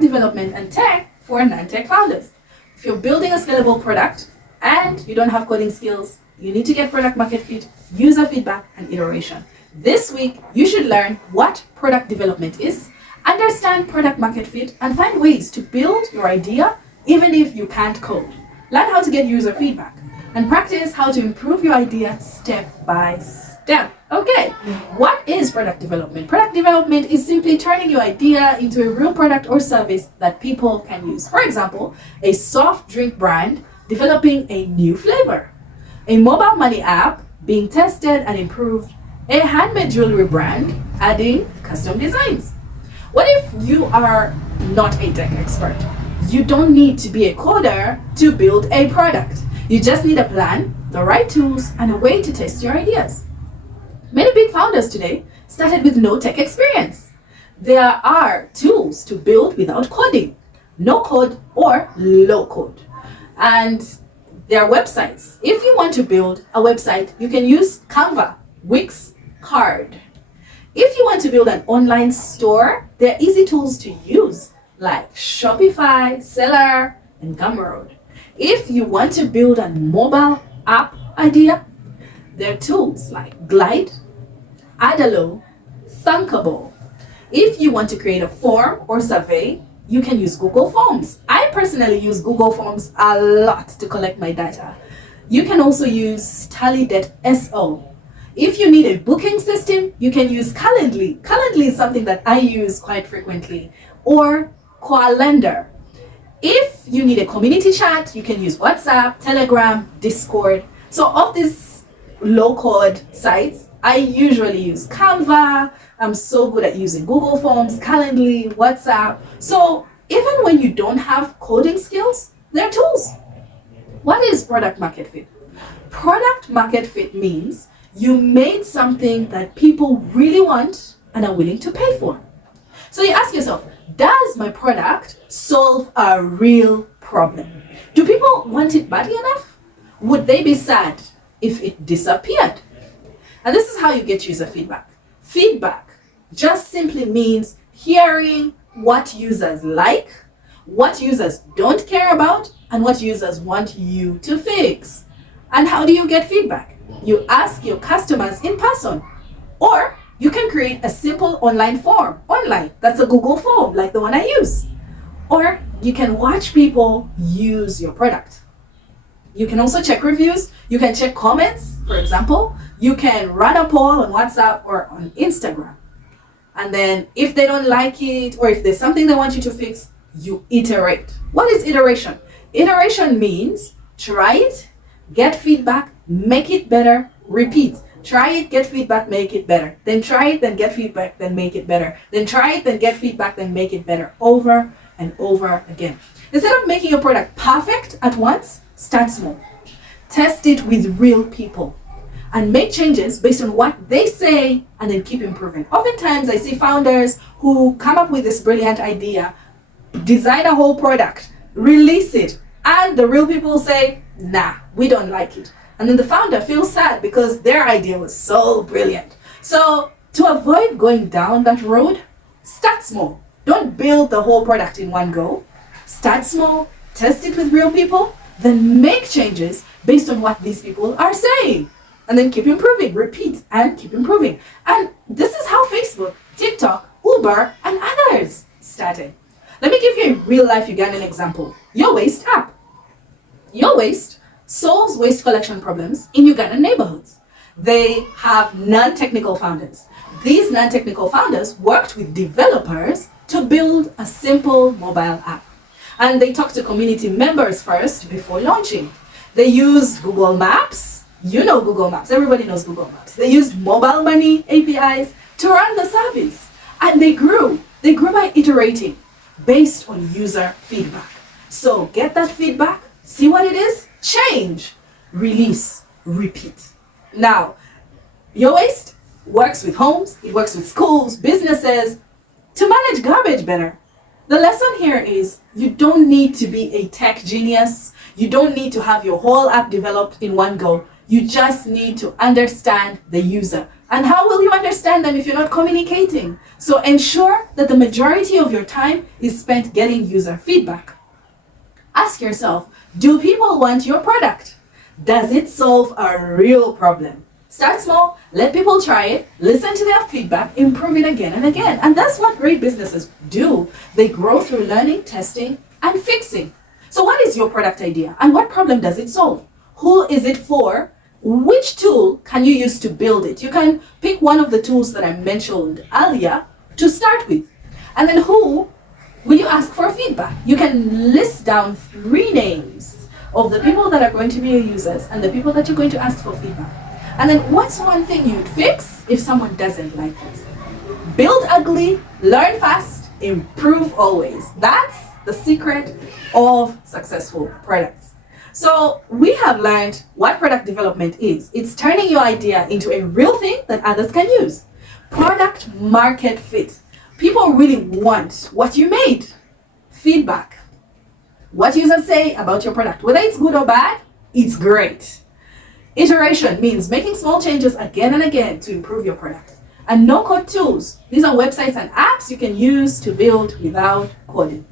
product development and tech for non-tech founders. If you're building a scalable product and you don't have coding skills, you need to get product market fit, user feedback, and iteration. This week, you should learn what product development is, understand product market fit, and find ways to build your idea even if you can't code. Learn how to get user feedback and practice how to improve your idea step by step. Okay, what is product development? Product development is simply turning your idea into a real product or service that people can use. For example, a soft drink brand developing a new flavor, a mobile money app being tested and improved, a handmade jewelry brand adding custom designs. What if you are not a tech expert? You don't need to be a coder to build a product. You just need a plan, the right tools, and a way to test your ideas. Many big founders today started with no tech experience. There are tools to build without coding, no code or low code. And there are websites. If you want to build a website, you can use Canva, Wix, Card. If you want to build an online store, there are easy tools to use like Shopify, Seller, and Gumroad. If you want to build a mobile app idea, there are tools like Glide, Adalo, Thunkable. If you want to create a form or survey, you can use Google Forms. I personally use Google Forms a lot to collect my data. You can also use Tally.so. If you need a booking system, you can use Calendly. Calendly is something that I use quite frequently. Or Calendar. If you need a community chat, you can use WhatsApp, Telegram, Discord. So of these low-code sites, I usually use Canva. I'm so good at using Google Forms, Calendly, WhatsApp. So even when you don't have coding skills, there are tools. What is product market fit? Product market fit means you made something that people really want and are willing to pay for. So you ask yourself, does my product solve a real problem? Do people want it badly enough? Would they be sad if it disappeared? And this is how you get user feedback. Feedback just simply means hearing what users like, what users don't care about, and what users want you to fix. And how do you get feedback? You ask your customers in person, or you can create a simple online form. Online, that's a Google form like the one I use. Or you can watch people use your product. You can also check reviews. You can check comments, for example. You can run a poll on WhatsApp or on Instagram. And then if they don't like it, or if there's something they want you to fix, you iterate. What is iteration? Iteration means try it, get feedback, make it better, repeat. Try it, get feedback, make it better. Then try it, then get feedback, then make it better. Then try it, then get feedback, then make it better. Over and over again. Instead of making your product perfect at once, start small. Test it with real people and make changes based on what they say, and then keep improving. Oftentimes I see founders who come up with this brilliant idea, design a whole product, release it, and the real people say, nah, we don't like it. And then the founder feels sad because their idea was so brilliant. So to avoid going down that road, start small. Don't build the whole product in one go. Start small, test it with real people, then make changes based on what these people are saying. And then keep improving, repeat, and keep improving. And this is how Facebook, TikTok, Uber, and others started. Let me give you a real-life Ugandan example. Your Waste app. Your Waste solves waste collection problems in Ugandan neighborhoods. They have non-technical founders. These non-technical founders worked with developers to build a simple mobile app. And they talked to community members first before launching. They used Google Maps. You know Google Maps. Everybody knows Google Maps. They used mobile money APIs to run the service. And they grew. They grew by iterating based on user feedback. So get that feedback, see what it is, change, release, repeat. Now, Your Waste works with homes, it works with schools, businesses to manage garbage better. The lesson here is you don't need to be a tech genius. You don't need to have your whole app developed in one go. You just need to understand the user. And how will you understand them if you're not communicating? So ensure that the majority of your time is spent getting user feedback. Ask yourself, do people want your product? Does it solve a real problem? Start small, let people try it, listen to their feedback, improve it again and again. And that's what great businesses do. They grow through learning, testing, and fixing. So what is your product idea and what problem does it solve? Who is it for? Which tool can you use to build it? You can pick one of the tools that I mentioned earlier to start with. And then who will you ask for feedback? You can list down 3 names of the people that are going to be your users and the people that you're going to ask for feedback. And then what's one thing you'd fix if someone doesn't like it? Build ugly, learn fast, improve always. That's the secret of successful products. So we have learned what product development is. It's turning your idea into a real thing that others can use. Product market fit. People really want what you made. Feedback. What users say about your product, whether it's good or bad, it's great. Iteration means making small changes again and again to improve your product. And no-code tools. These are websites and apps you can use to build without coding.